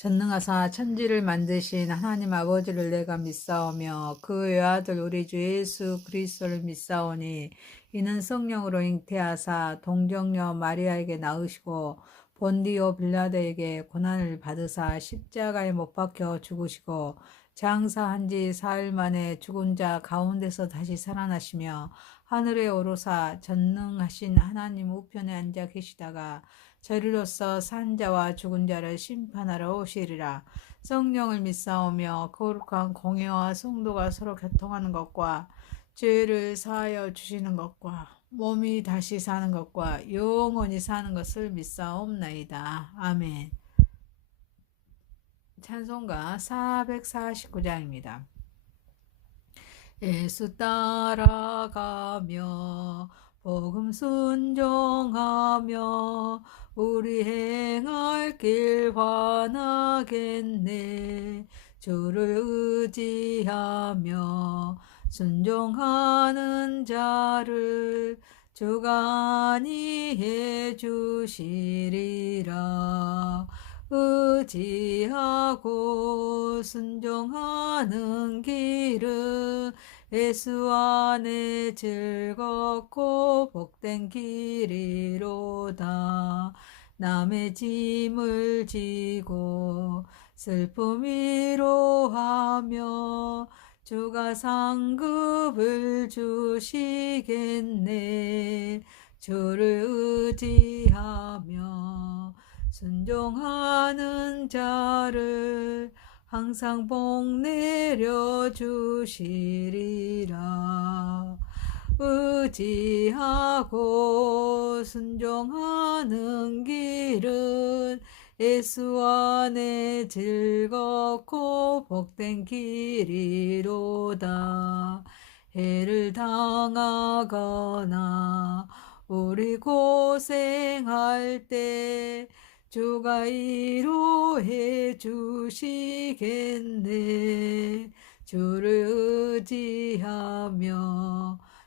전능하사 천지를 만드신 하나님 아버지를 내가 믿사오며 그 외아들 우리 주 예수 그리스도를 믿사오니 이는 성령으로 잉태하사 동정녀 마리아에게 낳으시고 본디오 빌라도에게 고난을 받으사 십자가에 못 박혀 죽으시고 장사한 지 사흘 만에 죽은 자 가운데서 다시 살아나시며 하늘에 오르사 전능하신 하나님 우편에 앉아 계시다가 저리로서 산 자와 죽은 자를 심판하러 오시리라. 성령을 믿사오며 거룩한 공예와 성도가 서로 교통하는 것과 죄를 사하여 주시는 것과 몸이 다시 사는 것과 영원히 사는 것을 믿사옵나이다. 아멘. 찬송가 449장입니다. 예수 따라가며 복음 순종하며 우리 행할 길 환하겠네. 주를 의지하며 순종하는 자를 주가 안위해 주시리라. 의지하고 순종하는 길은 예수 안에 즐겁고 복된 길이로다. 남의 짐을 지고 슬픔 위로하며 주가 상급을 주시겠네. 주를 의지하며 순종하는 자를 항상 복 내려 주시리라. 의지하고 순종하는 길은 예수 안에 즐겁고 복된 길이로다. 해를 당하거나 우리 고생할 때 주가 위로해 주시겠네. 주를 의지하며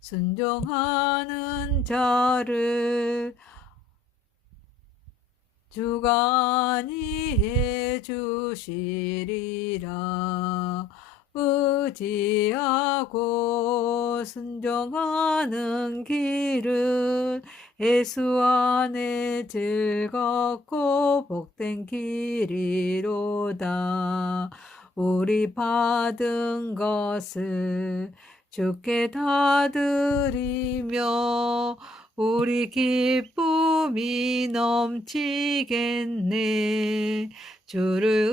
순종하는 자를 주가 안위해 주시리라. 의지하고 순종하는 길은 예수 안에 즐겁고 복된 길이로다. 우리 받은 것을 주께 다 드리며 우리 기쁨이 넘치겠네. 주를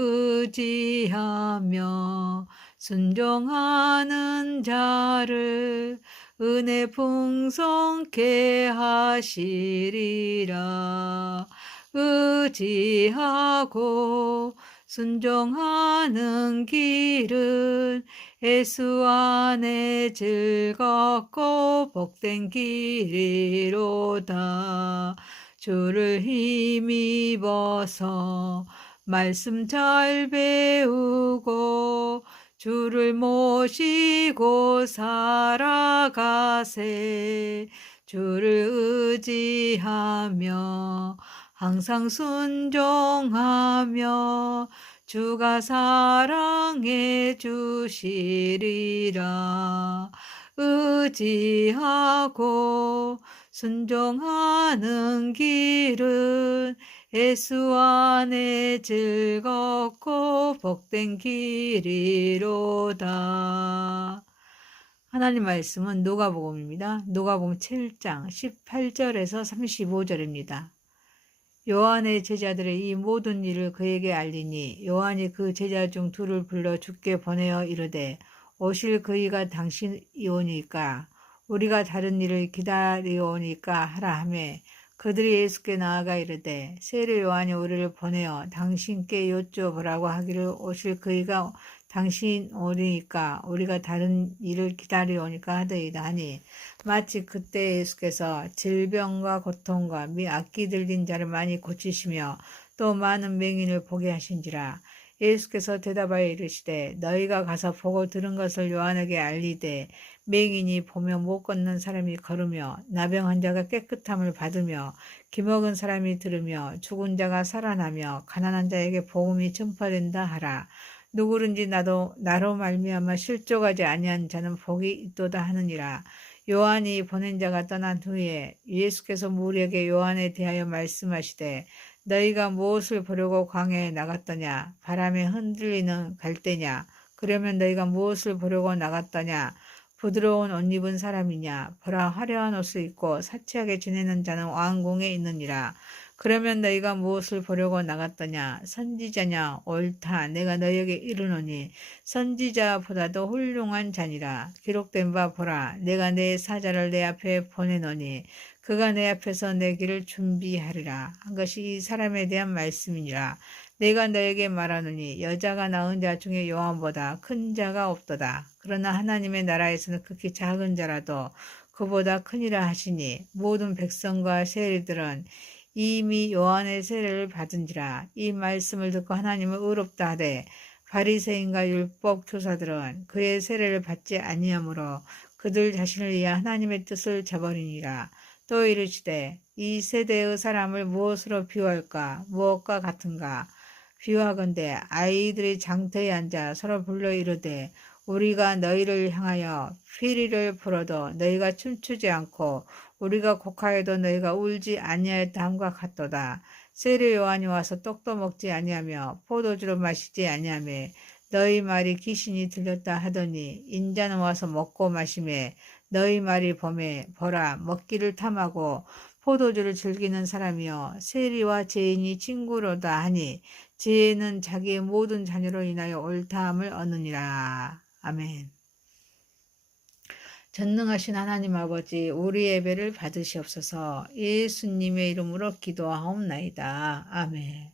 의지하며 순종하는 자를 은혜 풍성케 하시리라. 의지하고 순종하는 길은 예수 안에 즐겁고 복된 길이로다. 주를 힘입어서 말씀 잘 배우고 주를 모시고 살아가세. 주를 의지하며 항상 순종하며 주가 사랑해 주시리라. 의지하고 순종하는 길은 예수 안에 즐겁고 복된 길이로다. 하나님 말씀은 누가복음입니다. 누가복음 7장 18절에서 35절입니다. 요한의 제자들의 이 모든 일을 그에게 알리니 요한이 그 제자 중 둘을 불러 주께 보내어 이르되 오실 그이가 당신이오니까 우리가 다른 일을 기다리오니까 하라 하매 그들이 예수께 나아가 이르되 세례 요한이 우리를 보내어 당신께 여쭤보라고 하기를 오실 그이가 당신 오니까 우리가 다른 일을 기다리오니까 하더이다 하니 마치 그때 예수께서 질병과 고통과 미 악기 들린 자를 많이 고치시며 또 많은 맹인을 보게 하신지라. 예수께서 대답하여 이르시되 너희가 가서 보고 들은 것을 요한에게 알리되 맹인이 보며 못 걷는 사람이 걸으며 나병 환자가 깨끗함을 받으며 기먹은 사람이 들으며 죽은 자가 살아나며 가난한 자에게 복음이 전파된다 하라. 누구든지 나로 말미암아 실족하지 아니한 자는 복이 있도다 하느니라. 요한이 보낸 자가 떠난 후에 예수께서 무리에게 요한에 대하여 말씀하시되 너희가 무엇을 보려고 광야에 나갔더냐? 바람에 흔들리는 갈대냐? 그러면 너희가 무엇을 보려고 나갔더냐? 부드러운 옷 입은 사람이냐? 보라, 화려한 옷을 입고 사치하게 지내는 자는 왕궁에 있느니라. 그러면 너희가 무엇을 보려고 나갔더냐? 선지자냐? 옳다. 내가 너희에게 이르노니 선지자보다도 훌륭한 자니라. 기록된 바 보라. 내가 내 사자를 내 앞에 보내노니 그가 내 앞에서 내 길을 준비하리라. 한 것이 이 사람에 대한 말씀이니라. 내가 너에게 말하노니 여자가 낳은 자 중에 요한보다 큰 자가 없도다. 그러나 하나님의 나라에서는 극히 작은 자라도 그보다 크니라 하시니 모든 백성과 세리들은 이미 요한의 세례를 받은지라. 이 말씀을 듣고 하나님을 의롭다 하되 바리새인과 율법 교사들은 그의 세례를 받지 아니하므로 그들 자신을 위해 하나님의 뜻을 저버리니라. 또 이르시되 이 세대의 사람을 무엇으로 비유할까? 무엇과 같은가? 비유하건대 아이들이 장터에 앉아 서로 불러 이르되 우리가 너희를 향하여 피리를 불어도 너희가 춤추지 않고 우리가 곡하여도 너희가 울지 아니하였다 함과 같도다. 세례 요한이 와서 떡도 먹지 아니하며 포도주를 마시지 아니하며 너희 말이 귀신이 들렸다 하더니 인자는 와서 먹고 마시매 너희 말이 봄에 보라 먹기를 탐하고 포도주를 즐기는 사람이여 세리와 죄인이 친구로다 하니 죄는 자기의 모든 자녀로 인하여 옳다함을 얻느니라. 아멘. 전능하신 하나님 아버지, 우리 예배를 받으시옵소서. 예수님의 이름으로 기도하옵나이다. 아멘.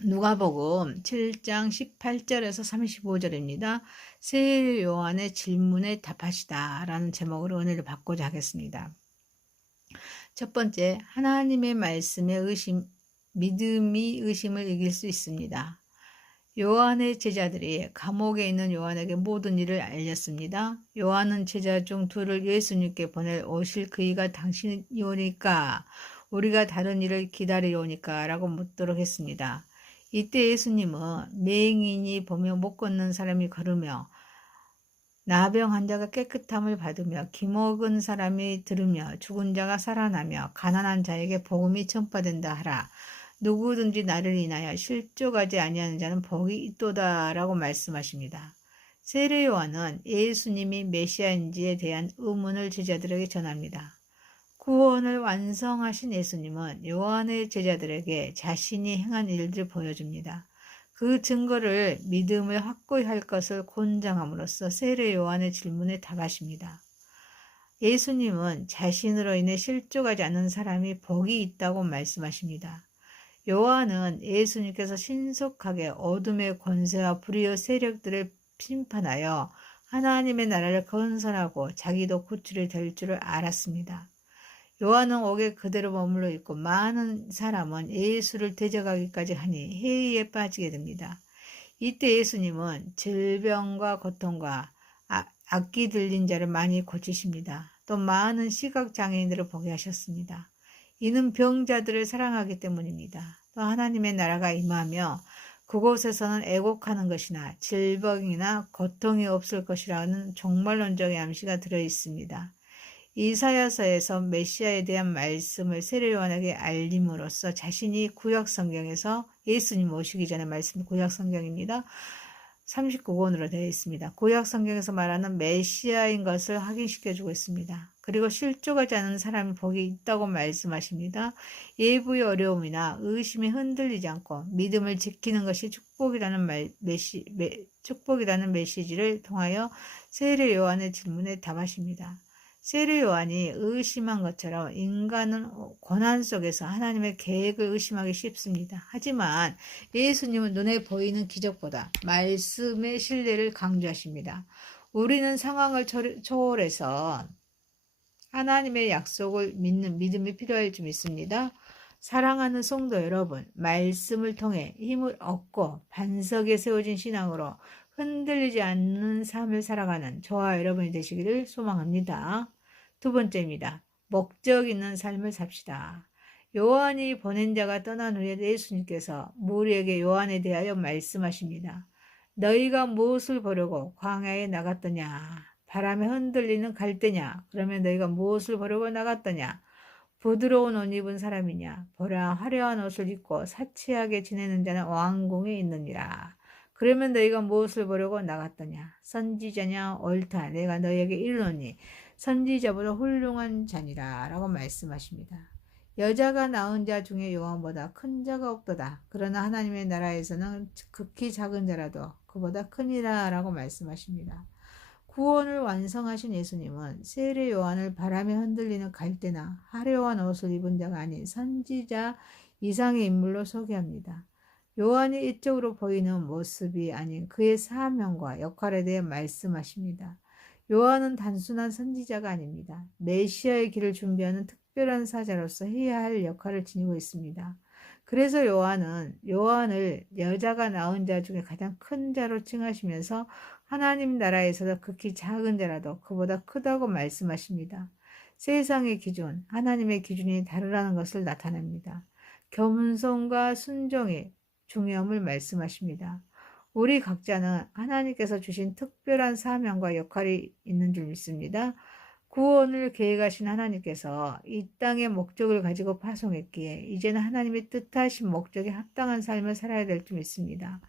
누가복음 7장 18절에서 35절입니다. 세례 요한의 질문에 답하시다 라는 제목으로 은혜를 받고자 하겠습니다. 첫 번째, 하나님의 말씀에 믿음이 의심을 이길 수 있습니다. 요한의 제자들이 감옥에 있는 요한에게 모든 일을 알렸습니다. 요한은 제자 중 둘을 예수님께 보낼 오실 그이가 당신이오니까 우리가 다른 일을 기다리오니까 라고 묻도록 했습니다. 이때 예수님은 맹인이 보며 못 걷는 사람이 걸으며 나병 환자가 깨끗함을 받으며 기먹은 사람이 들으며 죽은 자가 살아나며 가난한 자에게 복음이 전파된다 하라. 누구든지 나를 인하여 실족하지 아니하는 자는 복이 있도다 라고 말씀하십니다. 세례 요한은 예수님이 메시아인지에 대한 의문을 제자들에게 전합니다. 구원을 완성하신 예수님은 요한의 제자들에게 자신이 행한 일들을 보여줍니다. 그 증거를 믿음을 확고히 할 것을 권장함으로써 세례 요한의 질문에 답하십니다. 예수님은 자신으로 인해 실족하지 않는 사람이 복이 있다고 말씀하십니다. 요한은 예수님께서 신속하게 어둠의 권세와 불의의 세력들을 심판하여 하나님의 나라를 건설하고 자기도 구출이 될 줄을 알았습니다. 요한은 옥에 그대로 머물러 있고 많은 사람은 예수를 대적하기까지 하니 회의에 빠지게 됩니다. 이때 예수님은 질병과 고통과 악기 들린 자를 많이 고치십니다. 또 많은 시각장애인들을 보게 하셨습니다. 이는 병자들을 사랑하기 때문입니다. 또 하나님의 나라가 임하며 그곳에서는 애곡하는 것이나 질병이나 고통이 없을 것이라는 종말론적인 암시가 들어있습니다. 이사야서에서 메시아에 대한 말씀을 세례 요한에게 알림으로써 자신이 구약성경에서 예수님 오시기 전에 말씀 구약성경입니다. 39권으로 되어 있습니다. 구약성경에서 말하는 메시아인 것을 확인시켜주고 있습니다. 그리고 실족하지 않은 사람이 복이 있다고 말씀하십니다. 예부의 어려움이나 의심에 흔들리지 않고 믿음을 지키는 것이 축복이라는 메시지를 통하여 세례 요한의 질문에 답하십니다. 세례 요한이 의심한 것처럼 인간은 고난 속에서 하나님의 계획을 의심하기 쉽습니다. 하지만 예수님은 눈에 보이는 기적보다 말씀의 신뢰를 강조하십니다. 우리는 상황을 초월해서 하나님의 약속을 믿는 믿음이 필요할 줄 믿습니다. 사랑하는 성도 여러분, 말씀을 통해 힘을 얻고 반석에 세워진 신앙으로 흔들리지 않는 삶을 살아가는 저와 여러분이 되시기를 소망합니다. 두 번째입니다. 목적 있는 삶을 삽시다. 요한이 보낸 자가 떠난 후에 예수님께서 무리에게 요한에 대하여 말씀하십니다. 너희가 무엇을 보려고 광야에 나갔더냐? 바람에 흔들리는 갈대냐? 그러면 너희가 무엇을 보려고 나갔더냐? 부드러운 옷 입은 사람이냐? 보라, 화려한 옷을 입고 사치하게 지내는 자는 왕궁에 있느니라. 그러면 너희가 무엇을 보려고 나갔더냐? 선지자냐? 옳다. 내가 너희에게 이르노니 선지자보다 훌륭한 자니라. 라고 말씀하십니다. 여자가 낳은 자 중에 요한보다 큰 자가 없도다. 그러나 하나님의 나라에서는 극히 작은 자라도 그보다 크니라. 라고 말씀하십니다. 구원을 완성하신 예수님은 세례 요한을 바람에 흔들리는 갈대나 화려한 옷을 입은 자가 아닌 선지자 이상의 인물로 소개합니다. 요한이 이쪽으로 보이는 모습이 아닌 그의 사명과 역할에 대해 말씀하십니다. 요한은 단순한 선지자가 아닙니다. 메시아의 길을 준비하는 특별한 사자로서 해야 할 역할을 지니고 있습니다. 그래서 요한을 여자가 낳은 자 중에 가장 큰 자로 칭하시면서 하나님 나라에서도 극히 작은 자라도 그보다 크다고 말씀하십니다. 세상의 기준, 하나님의 기준이 다르다는 것을 나타냅니다. 겸손과 순종의 중요함을 말씀하십니다. 우리 각자는 하나님께서 주신 특별한 사명과 역할이 있는 줄 믿습니다. 구원을 계획하신 하나님께서 이 땅의 목적을 가지고 파송했기에 이제는 하나님의 뜻하신 목적에 합당한 삶을 살아야 될 줄 믿습니다.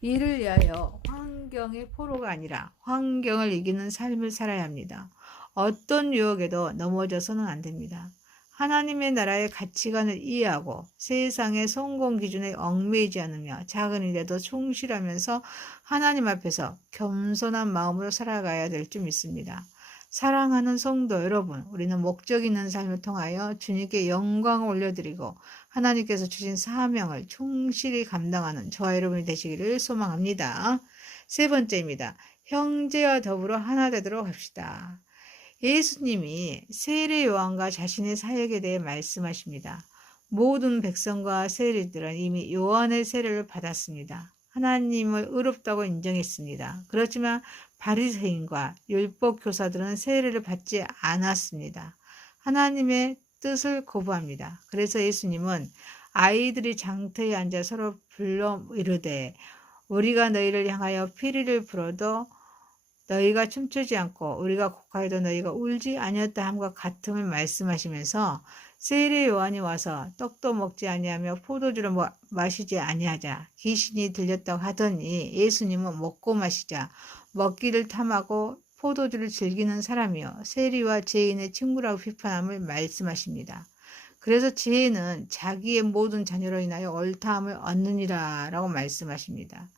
이를 위하여 환경의 포로가 아니라 환경을 이기는 삶을 살아야 합니다. 어떤 유혹에도 넘어져서는 안 됩니다. 하나님의 나라의 가치관을 이해하고 세상의 성공 기준에 얽매이지 않으며 작은 일에도 충실하면서 하나님 앞에서 겸손한 마음으로 살아가야 될 줄 믿습니다. 사랑하는 성도 여러분, 우리는 목적 있는 삶을 통하여 주님께 영광을 올려드리고 하나님께서 주신 사명을 충실히 감당하는 저와 여러분이 되시기를 소망합니다. 세 번째입니다. 형제와 더불어 하나 되도록 합시다. 예수님이 세례 요한과 자신의 사역에 대해 말씀하십니다. 모든 백성과 세리들은 이미 요한의 세례를 받았습니다. 하나님을 의롭다고 인정했습니다. 그렇지만 바리새인과 율법 교사들은 세례를 받지 않았습니다. 하나님의 뜻을 거부합니다. 그래서 예수님은 아이들이 장터에 앉아 서로 불러 이르되 우리가 너희를 향하여 피리를 불어도 너희가 춤추지 않고 우리가 곡하여도 너희가 울지 아니었다 함과 같음을 말씀하시면서 세례 요한이 와서 떡도 먹지 아니하며 포도주를 마시지 아니하자 귀신이 들렸다고 하더니 예수님은 먹고 마시자 먹기를 탐하고 포도주를 즐기는 사람이요 세리와 죄인의 친구라고 비판함을 말씀하십니다. 그래서 죄인은 자기의 모든 자녀로 인하여 옳다함을 얻느니라 라고 말씀하십니다.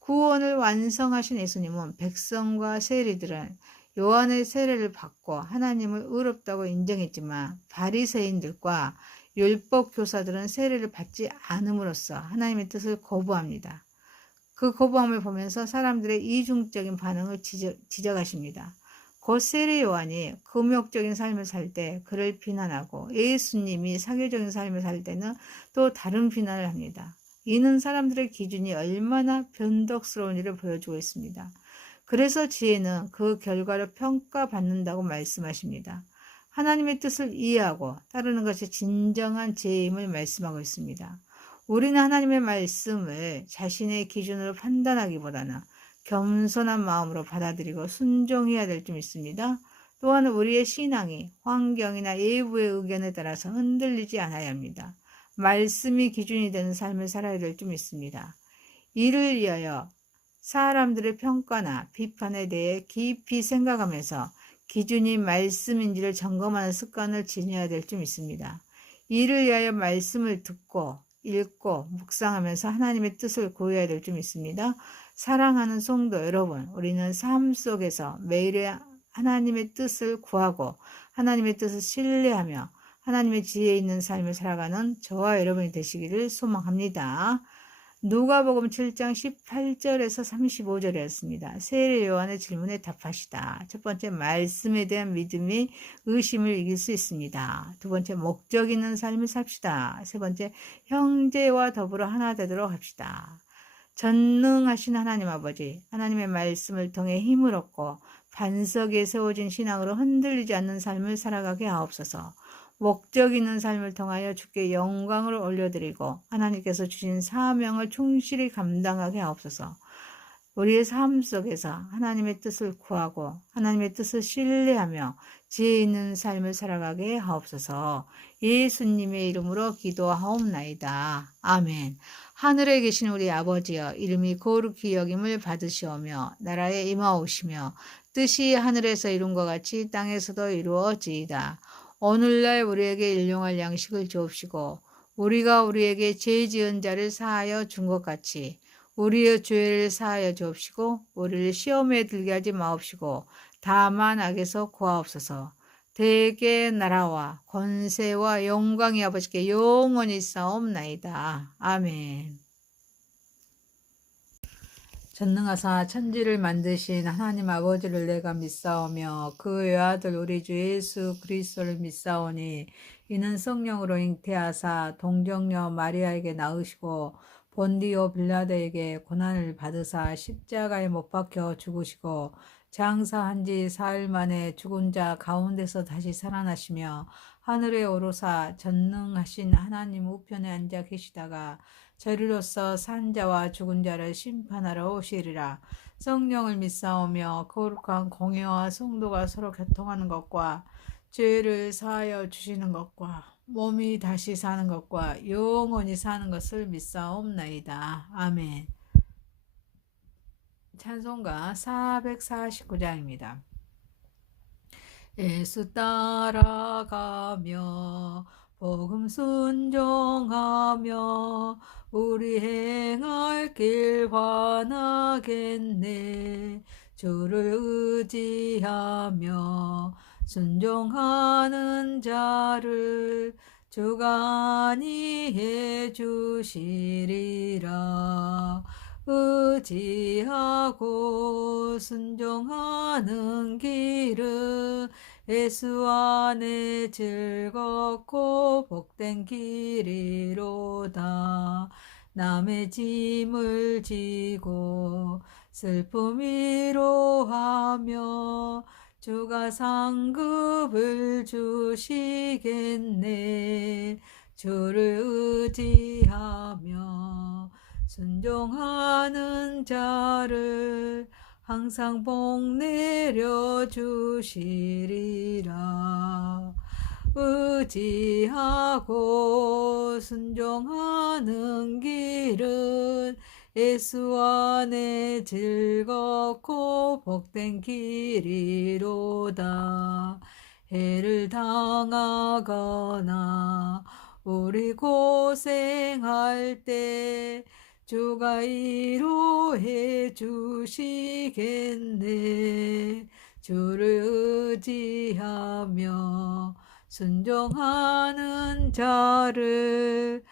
구원을 완성하신 예수님은 백성과 세리들은 요한의 세례를 받고 하나님을 의롭다고 인정했지만 바리새인들과 율법 교사들은 세례를 받지 않음으로써 하나님의 뜻을 거부합니다. 그 거부함을 보면서 사람들의 이중적인 반응을 지적하십니다. 곧 세례 요한이 금욕적인 삶을 살 때 그를 비난하고 예수님이 사교적인 삶을 살 때는 또 다른 비난을 합니다. 이는 사람들의 기준이 얼마나 변덕스러운지를 보여주고 있습니다. 그래서 지혜는 그 결과를 평가받는다고 말씀하십니다. 하나님의 뜻을 이해하고 따르는 것이 진정한 지혜임을 말씀하고 있습니다. 우리는 하나님의 말씀을 자신의 기준으로 판단하기보다는 겸손한 마음으로 받아들이고 순종해야 될 줄 믿습니다. 또한 우리의 신앙이 환경이나 외부의 의견에 따라서 흔들리지 않아야 합니다. 말씀이 기준이 되는 삶을 살아야 될 줄 믿습니다. 이를 위하여 사람들의 평가나 비판에 대해 깊이 생각하면서 기준이 말씀인지를 점검하는 습관을 지녀야 될 줄 믿습니다. 이를 위하여 말씀을 듣고 읽고 묵상하면서 하나님의 뜻을 구해야 될 줄 믿습니다. 사랑하는 성도 여러분, 우리는 삶 속에서 매일의 하나님의 뜻을 구하고 하나님의 뜻을 신뢰하며 하나님의 지혜 있는 삶을 살아가는 저와 여러분이 되시기를 소망합니다. 누가복음 7장 18절에서 35절이었습니다. 세례 요한의 질문에 답하시다. 첫 번째, 말씀에 대한 믿음이 의심을 이길 수 있습니다. 두 번째, 목적 있는 삶을 삽시다. 세 번째, 형제와 더불어 하나 되도록 합시다. 전능하신 하나님 아버지, 하나님의 말씀을 통해 힘을 얻고 반석에 세워진 신앙으로 흔들리지 않는 삶을 살아가게 하옵소서. 목적 있는 삶을 통하여 주께 영광을 올려드리고 하나님께서 주신 사명을 충실히 감당하게 하옵소서. 우리의 삶 속에서 하나님의 뜻을 구하고 하나님의 뜻을 신뢰하며 지혜 있는 삶을 살아가게 하옵소서. 예수님의 이름으로 기도하옵나이다. 아멘. 하늘에 계신 우리 아버지여, 이름이 거룩히 여김을 받으시오며 나라에 임하오시며 뜻이 하늘에서 이룬 것 같이 땅에서도 이루어지이다. 오늘날 우리에게 일용할 양식을 주옵시고 우리가 우리에게 죄 지은 자를 사하여 준 것 같이 우리의 죄를 사하여 주옵시고 우리를 시험에 들게 하지 마옵시고 다만 악에서 구하옵소서. 대개 나라와 권세와 영광이 아버지께 영원히 있사옵나이다. 아멘. 전능하사 천지를 만드신 하나님 아버지를 내가 믿사오며 그 외아들 우리 주 예수 그리스도를 믿사오니 이는 성령으로 잉태하사 동정녀 마리아에게 낳으시고 본디오 빌라도에게 고난을 받으사 십자가에 못 박혀 죽으시고 장사한 지 사흘 만에 죽은 자 가운데서 다시 살아나시며 하늘에 오르사 전능하신 하나님 우편에 앉아 계시다가 저리로서 산 자와 죽은 자를 심판하러 오시리라. 성령을 믿사오며 거룩한 공예와 성도가 서로 교통하는 것과 죄를 사하여 주시는 것과 몸이 다시 사는 것과 영원히 사는 것을 믿사옵나이다. 아멘. 찬송가 449장입니다. 예수 따라가며 복음 순종하며 우리 행할 길 환하겠네. 주를 의지하며 순종하는 자를 주가 안위해 주시리라. 의지하고 순종하는 길은 예수 안에 즐겁고 복된 길이로다. 남의 짐을 지고 슬픔 위로하며 주가 상급을 주시겠네. 주를 의지하며 순종하는 자를 항상 복 내려 주시리라. 의지하고 순종하는 길은 예수 안에 즐겁고 복된 길이로다. 해를 당하거나 우리 고생할 때 주가 위로해 주시겠네. 주를 의지하며 순종하는 자를